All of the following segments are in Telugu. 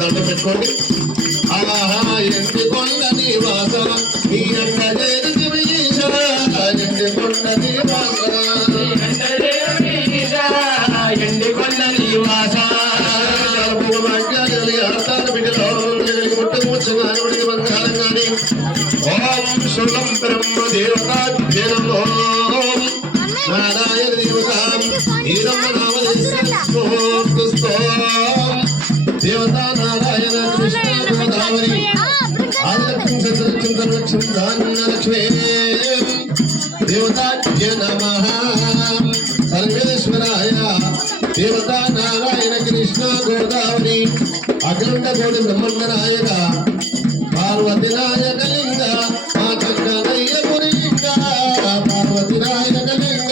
దండ పెట్టుకోండి. ఆహా ఎండి కొండ నివాస నీ అంట ఎండి కొండ నివాస ఎండి కొండ నివాస ముట్టముచ్చగాని బంగారం గాని ఓం శులం బ్రహ్మ దేవతాభ్యనమో నారాయణ దేవత ఈరమ్మ నామ దేవతా నారాయణ కృష్ణ గోదావరి ఆదిలక్ష్మి చంద్రలక్ష్మి ధాన్యలక్ష్మి దేవతాభ్య నమః సర్వేశ్వరాయ దేవతా నారాయణ కృష్ణ గోదావరి అఖిలండ గోడి బ్రహ్మండ నాయక పార్వతి నాయక లింగ మా చక్కనయ్య గురింగ పార్వతి నాయక లింగ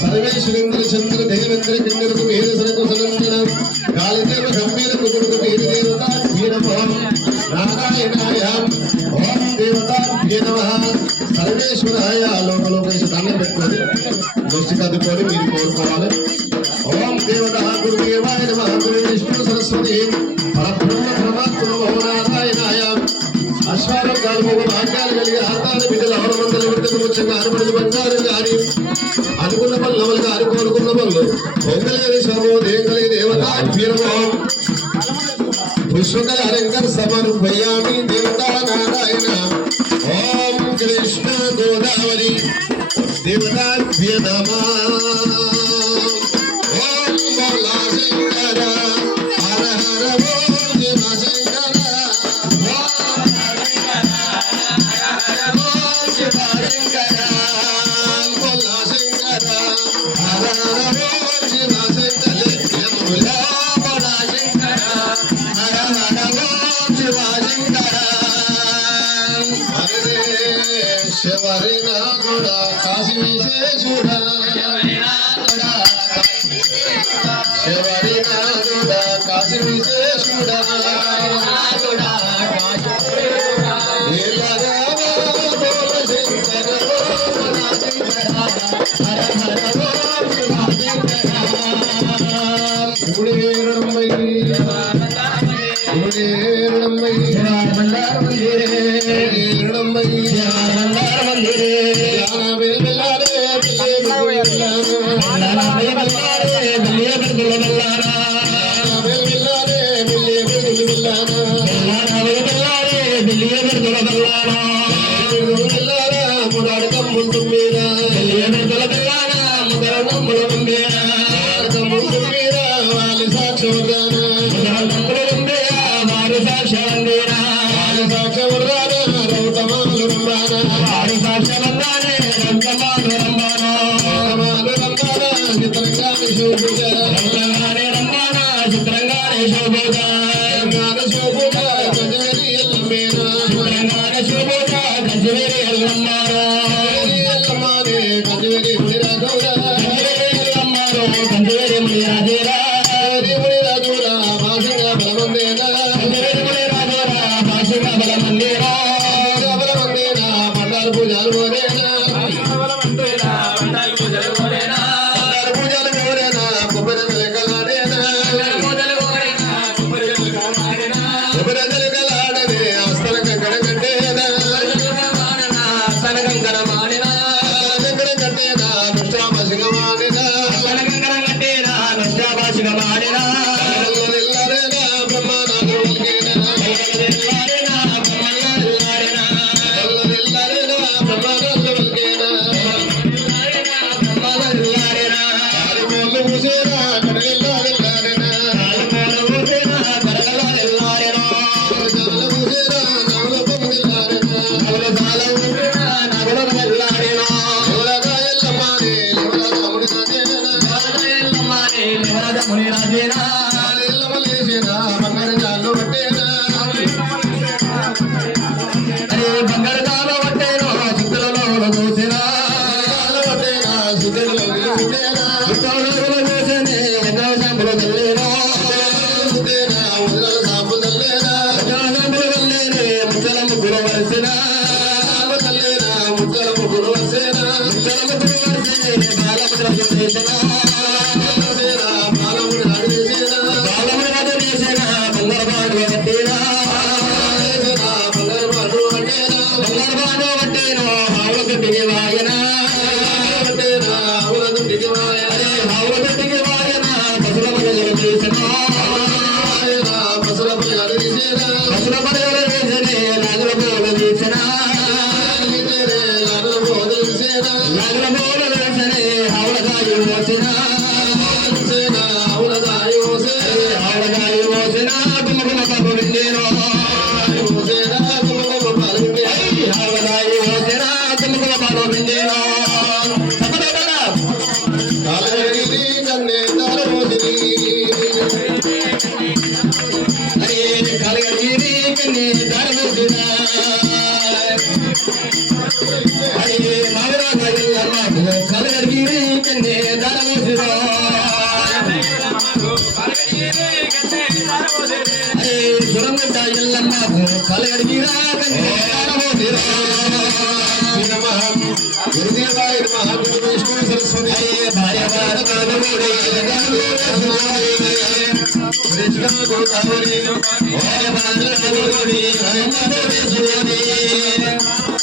సర్వేశ్వరేంద్ర చంద్ర దేవేంద్ర కిన్నెరకు వేద సరకు సనందన కాళదేవ గంభీర కుదురుకు వేద దేవతాభ్యే నమః నారాయణాయ ఓం దేవతాభ్యే నమః సర్వేశ్వరాయ లోకలోకేశ దండం పెట్టుకోండి దృష్టి కదుకొని మీరు కోరుకోవాలి. ఓం దేవత గురుదేవాయ నమః గురు విష్ణు సరస్వతి పరబ్రహ్మ పరమాత్మ నారాయణాయ అశ్వారోగ్యాలు భాగ్యాలు కలిగి ఆతాలు బిడ్డలు అవరమందలు విడుదల ముచ్చంగా అనుమతి బంగారు గారి అనుకున్న పనులు అమలుగా అనుకోనుకున్న పనులు పొంగలేని శవో దేవకలి దేవతాభ్యనమో పుష్పకల అలంకర సమర్పయామి దేవతా నారాయణ ఓం కృష్ణ గోదావరి దేవతాభ్య నమః ఓం బోలా శంకర హర హర ఓం శివ శంకర శబరినాథుడా కాశీ విశేషుడా శబరినాథుడా కాశీ విశేషుడా బండారు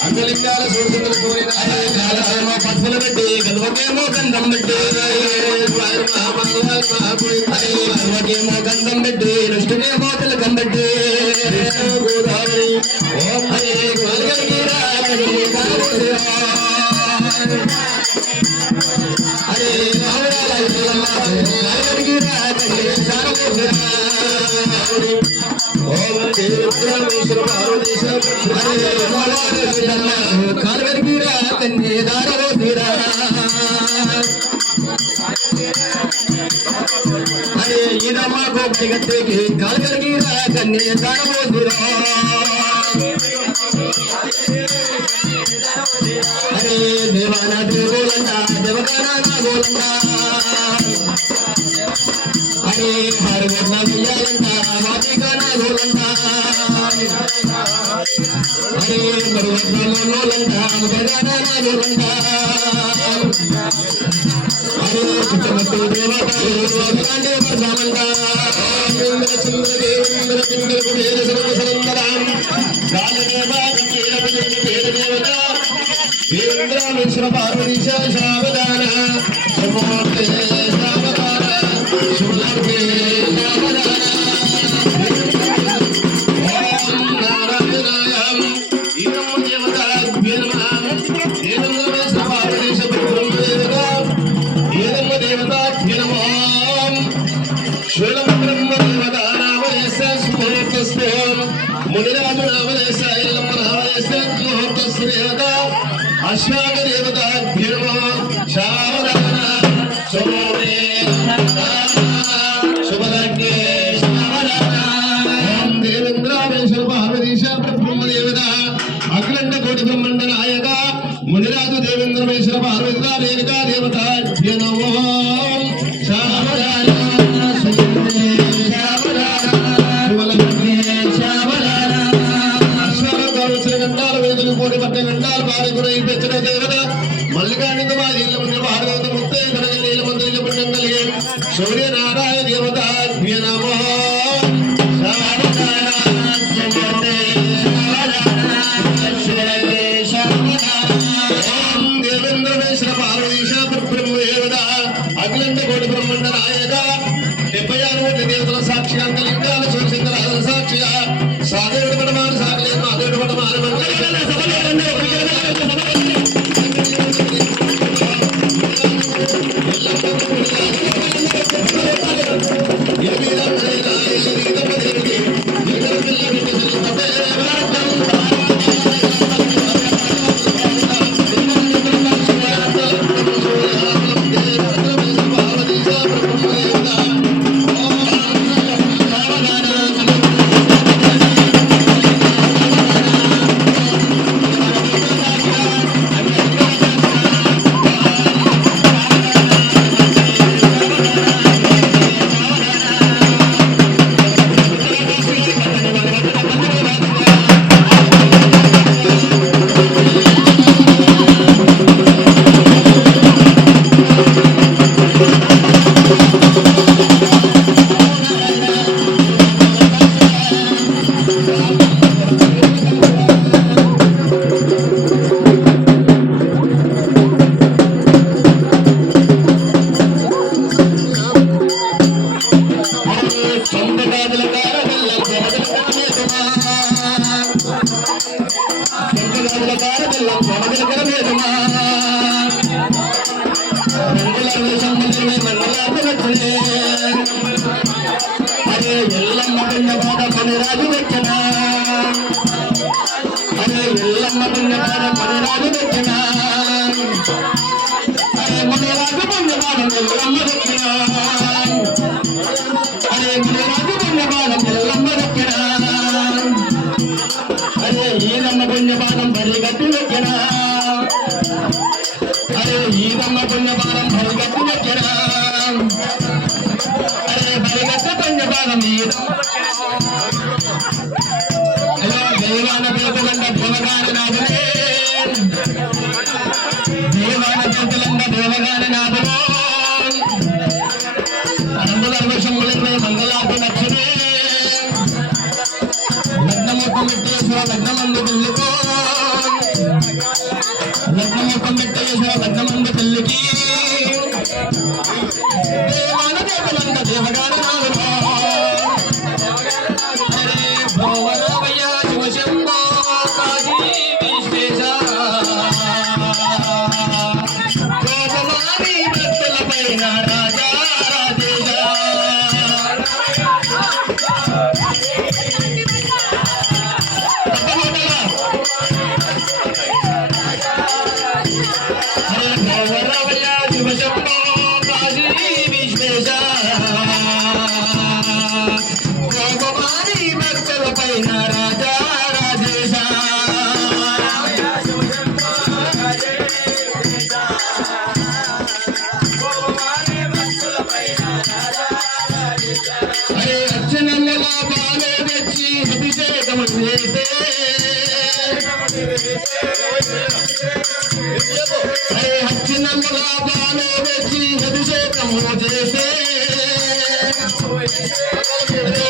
అంగలింగాల సూర్యుడు సూర్యుడు పసుపులు పెట్టి గల్వకేమో గంధం పెట్టి గల్వకేమో గంధం పెట్టి రుష్టినేమో తిలకం పెట్టి గోదావరి ఓం హరే గోల్గల్గిరా హరే ఓం దేవేశ్వర పార్వతీశ్వర కాల్వరిగిరా కన్యే దారో తీరా హరే ఈరమ్మ గోపి గట్టేకి కాల్వరిగిరా కన్యే దారో తీరా హరే దేవాన దేవోలంట దేవగాన గోలంట హరే హరివర్ణ విజయంత వాటికాన గోలంట హరే మరువర్ణలోలంట ముదగాన గోలంట హరే చిత్తమత్తు దేవత అభిలాండే వర్ధమంట చంద్ర దేవేంద్ర పింగళ కుబేర సర్వసరందరాం కాలదేవ గంభీర పుజంగి పేద దేవత వీరేంద్రామేశ్వర పార్వతీశ సావధాన సమోర్తే సావధాన శుభార్తే సావధాన ఓం నారాయణాయ దేవత అశ్వాక దేవత శావదాన శుభోదే శుభలగ్నే శావదాన ఓం దేవేంద్రావేశ్వర పార్వతీశ బ్రహ్మదేవత అఖిలండ కోటి బ్రహ్మాండ నాయక మునిరాజు దేవేంద్రమేశ్వర పార్వతీశ రేణుకా దేవత నమో శావదాన శుభోదే శావదాన శుభలగ్నే శావదాన గంటాలు వేదులు కోటి పట్ట గంటాలు పారికుడు ఈ పెంచిన దేవత మల్లికానంద మా నీళ్ళ ముందు భారత ముత్తే కనగ నీళ్ళ మంత్రిక పుణ్యం కలిగే సూర్యనారాయణ దేవత నమో దేవేంద్రమేశ్వర పార్వతీశ బ్రహ్మదేవత అఖిలండ కోటి బ్రహ్మాండ నాయక 76 కోటి దేవతల సాక్షిగా కలింగాల శివశంకర సాక్షిగా సాదేవుడు పడమారు సాగలేదు మాదేవుడు పడమారు అరే ఎల్లమ్మ పుణ్యపాద కొనిరాజు పెట్టిన అరే ఎల్లమ్మ పుణ్యపాద కొనిరాజు పెట్టిన అరే మునిరాజు పుణ్యపాదం ఎల్లమ్మ పెట్టిన అరే మునిరాజు పుణ్యపాదం ఎల్లమ్మ పెట్టిన అరే ఈదమ్మ పుణ్యపాదం పరిగట్టి పెట్టిన అరే ఈదమ్మ పుణ్యపాదం పరిగట్టి పెట్టిన అరే పరిగట్ట పుణ్యపాదం దేవాన పేతులండ దేవగాని నాథులే దేవాన పేతులండ దేవగాని నాథులో అనంతవర్షములే మంగళాపు నక్షరే లగ్నమూర్తం పెట్టేశ్వర లగ్నమందు పెళ్లికో లగ్నమూర్తం పెట్టేశ్వర లగ్నమందు పెళ్లికి దేవాన పేతులండ దేవగాని నాథులో భోవరామయ్య శివశంభో కాశీ విశ్వేశ గోపమాని భక్తుల పైన రాజా రాజేశ భోవరామయ్య శివశంభో కాశీ విశ్వేశ రాజా రాజేశ అరే అర్చనల లాభాలు తెచ్చి అభిషేకము చేసే అరే అర్చనల లాభాలు తెచ్చి అభిషేకము చేసే అరే